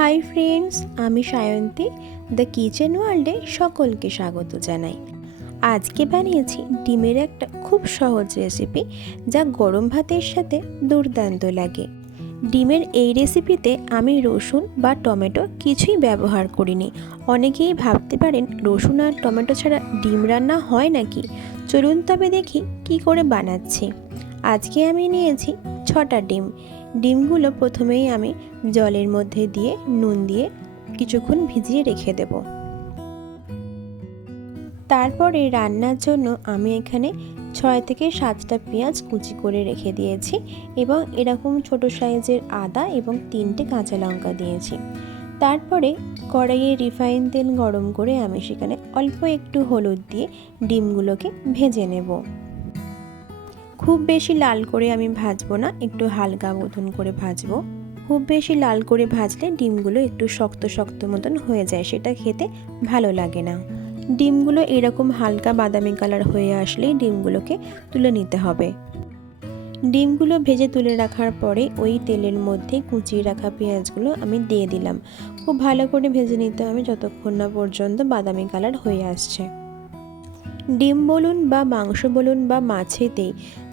Hi friends, আমি Sayanti the kitchen ওয়ার্ল্ডে সকলকে স্বাগত জানাই। আজকে বানিয়েছি ডিমের একটা খুব সহজ রেসিপি, যা গরম ভাতের সাথে দুর্দান্ত লাগে। ডিমের এই রেসিপিতে আমি রসুন বা টমেটো কিছুই ব্যবহার করিনি। অনেকেই ভাবতে পারেন রসুন আর টমেটো ছাড়া ডিম রান্না হয় নাকি। চলুন তবে দেখি কি করে বানাচ্ছি। আজকে আমি নিয়েছি 6টা ডিম। ডিমগুলো প্রথমেই আমি জলের মধ্যে দিয়ে নুন দিয়ে কিছুক্ষণ ভিজিয়ে রেখে দেব। তারপরে রান্নার জন্য আমি এখানে 6 থেকে 7টা পেঁয়াজ কুচি করে রেখে দিয়েছি এবং এরকম ছোট সাইজের আদা এবং 3টে কাঁচা লঙ্কা দিয়েছি। তারপরে কড়াইয়ে রিফাইন তেল গরম করে আমি সেখানে অল্প একটু হলুদ দিয়ে ডিমগুলোকে ভেজে নেব। খুব বেশি লাল করে আমি ভাজবো না, একটু হালকা মতন করে ভাজবো। খুব বেশি লাল করে ভাজলে ডিমগুলো একটু শক্ত শক্ত মতন হয়ে যায়, সেটা খেতে ভালো লাগে না। ডিমগুলো এরকম হালকা বাদামি কালার হয়ে আসলেই ডিমগুলোকে তুলে নিতে হবে। ডিমগুলো ভেজে তুলে রাখার পরে ওই তেলের মধ্যে কুচিয়ে রাখা পেঁয়াজগুলো আমি দিয়ে দিলাম। খুব ভালো করে ভেজে নিতে হবে যতক্ষণ না পর্যন্ত বাদামি কালার হয়ে আসছে। ডিম বলুন বা মাংস বলুন বা মাছেতেই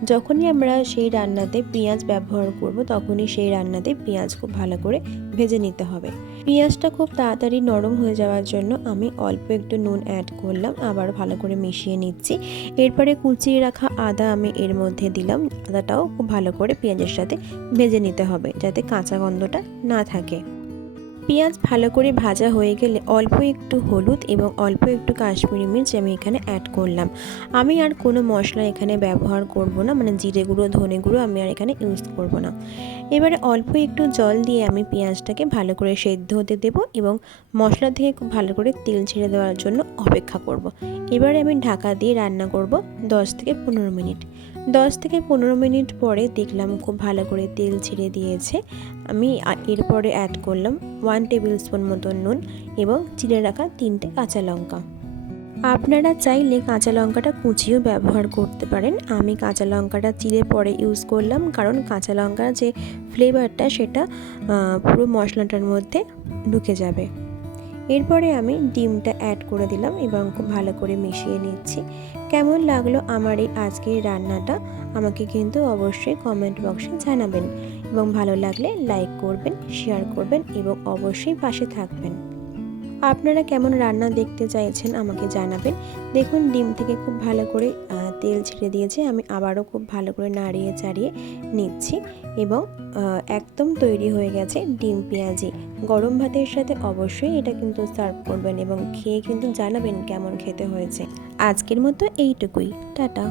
যখনই আমরা সেই রান্নাতে পেঁয়াজ ব্যবহার করব, তখনই সেই রান্নাতে পেঁয়াজ খুব ভালো করে ভেজে নিতে হবে। পেঁয়াজটা খুব তাড়াতাড়ি নরম হয়ে যাওয়ার জন্য আমি অল্প একটু নুন অ্যাড করলাম, আবার ভালো করে মিশিয়ে নিচ্ছি। এরপরে কুচিয়ে রাখা আদা আমি এর মধ্যে দিলাম। আদাটাও খুব ভালো করে পেঁয়াজের সাথে ভেজে নিতে হবে, যাতে কাঁচা গন্ধটা না থাকে। পেঁয়াজ ভালো করে ভাজা হয়ে গেলে অল্প একটু হলুদ এবং অল্প একটু কাশ্মীরি মির্চ আমি এখানে অ্যাড করলাম। আমি আর কোনো মশলা এখানে ব্যবহার করব না, মানে জিরে গুঁড়ো ধনে গুঁড়ো আমি আর এখানে ইউজ করব না। এবারে অল্প একটু জল দিয়ে আমি পেঁয়াজটাকে ভালো করে সেদ্ধ হতে দেবো এবং মশলা থেকে খুব ভালো করে তেল ছেড়ে দেওয়ার জন্য অপেক্ষা করব। এবারে আমি ঢাকা দিয়ে রান্না করব 10 থেকে 15 মিনিট। 10 থেকে 15 মিনিট পরে দেখলাম খুব ভালো করে তেল ছেড়ে দিয়েছে। আমি এরপরে অ্যাড করলাম 1 টেবিল স্পুন মতো নুন এবং চিড়ে রাখা 3টে কাঁচা লঙ্কা। আপনারা চাইলে কাঁচা লঙ্কাটা কুচিও ব্যবহার করতে পারেন। আমি কাঁচা লঙ্কাটা চিড়ে পরে ইউজ করলাম, কারণ কাঁচা লঙ্কার যে ফ্লেভারটা সেটা পুরো মশলাটার মধ্যে ঢুকে যাবে। এরপরে আমি ডিমটা অ্যাড করে দিলাম এবং খুব ভালো করে মিশিয়ে নিচ্ছি। কেমন লাগলো আমার এই আজকের রান্নাটা আমাকে কিন্তু অবশ্যই কমেন্ট বক্সে জানাবেন এবং ভালো লাগলে লাইক করবেন, শেয়ার করবেন এবং অবশ্যই পাশে থাকবেন। আপনারা কেমন রান্না দেখতে চাইছেন আমাকে জানাবেন। দেখুন ডিম থেকে খুব ভালো করে তেল ছেড়ে দিয়েছে। আমি আবারও খুব ভালো করে নাড়িয়ে চাড়িয়ে নিচ্ছি এবং একদম তৈরি হয়ে গেছে ডিম পেঁয়াজি। গরম ভাতের সাথে অবশ্যই এটা কিন্তু সার্ভ করবেন এবং খেয়ে কিন্তু জানাবেন কেমন খেতে হয়েছে। আজকের মতো এইটুকুই, টাটা।